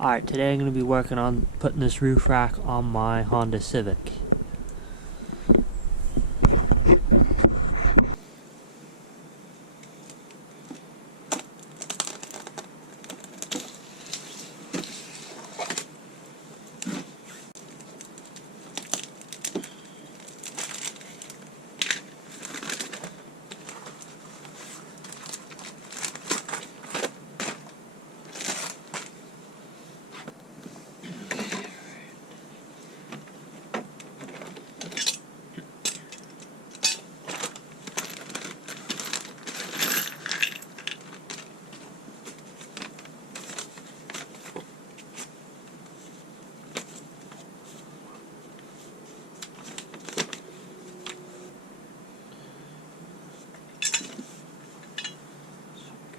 Alright, today I'm going to be working on putting this roof rack on my Honda Civic.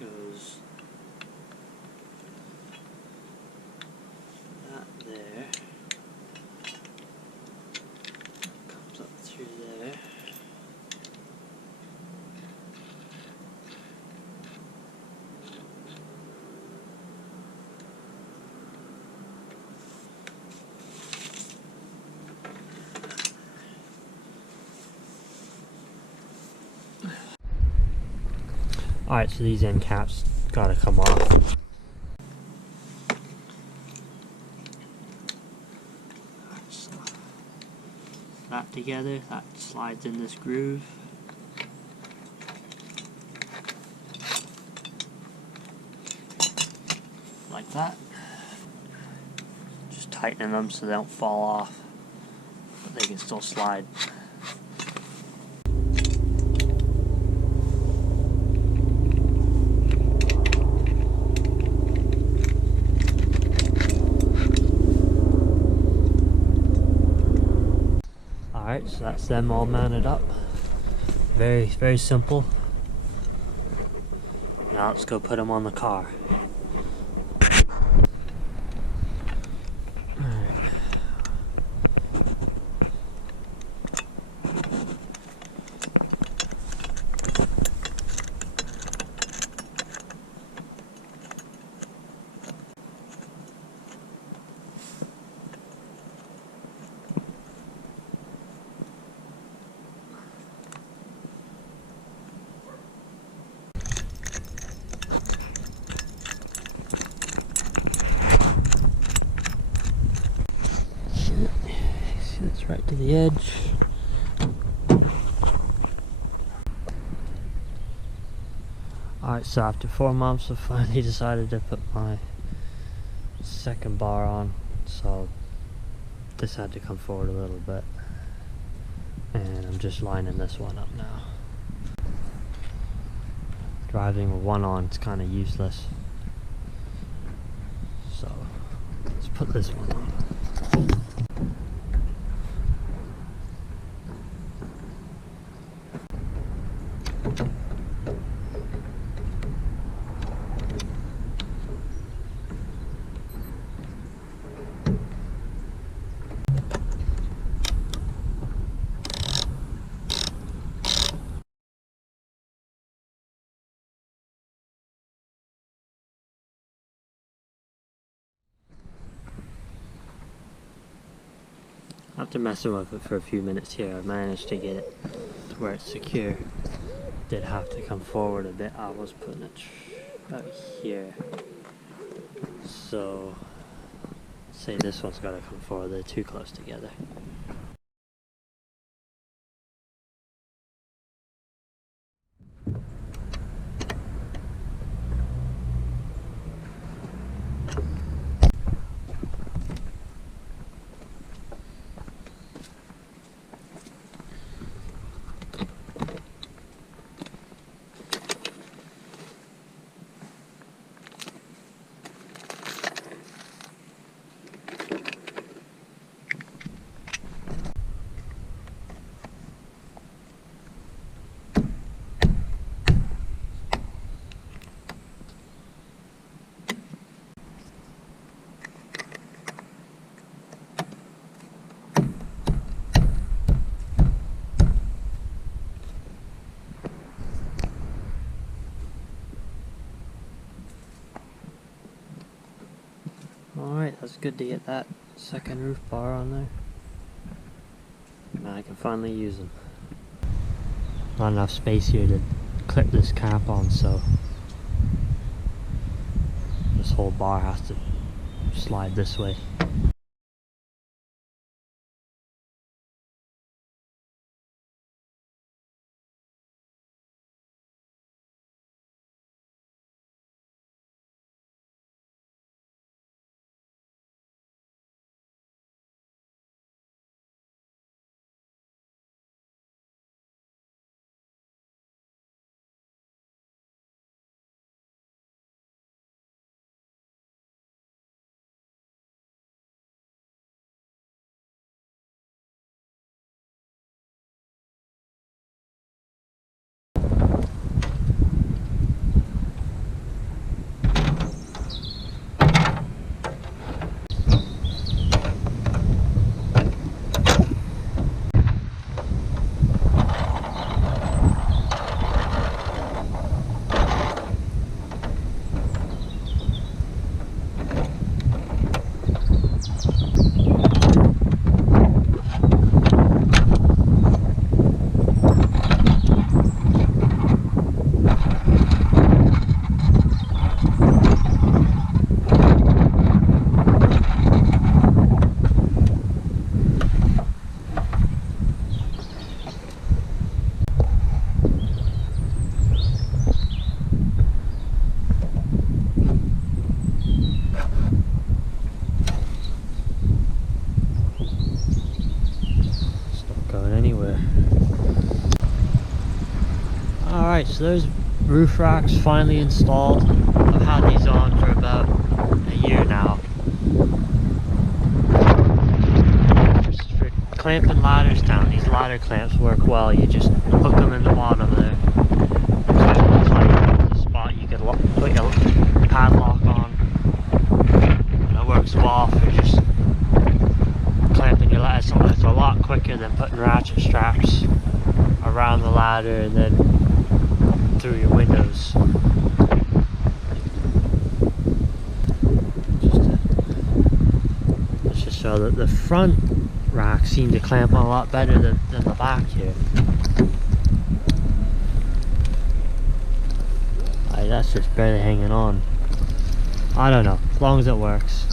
Goes that there, comes up through there, alright, so these end caps gotta come off. That together, that slides in this groove. Like that. Just tightening them so they don't fall off, but they can still slide. Alright, so that's them all mounted up. Very simple. Now let's go put them on the car. It's right to the edge. Alright, so after 4 months I finally decided to put my second bar on, so this had to come forward a little bit, and I'm just lining this one up now. Driving with one on is kind of useless, so let's put this one on. After messing with it for a few minutes here, I managed to get it to where it's secure. Did have to come forward a bit. I was putting it about here. So, say this one's got to come forward. They're too close together. Alright, that's good to get that second roof bar on there. Now I can finally use them. Not enough space here to clip this cap on, so this whole bar has to slide this way. Alright, so those roof racks finally installed. I've had these on for about a year now. Just for clamping ladders down. These ladder clamps work well. You just hook them in the bottom there. It's like the spot you can put your padlock on. And it works well for just clamping your ladder. It's a lot quicker than putting ratchet straps around the ladder and then through your windows. Let's just show that the front racks seem to clamp on a lot better than the back here. That's just barely hanging on. I don't know, as long as it works.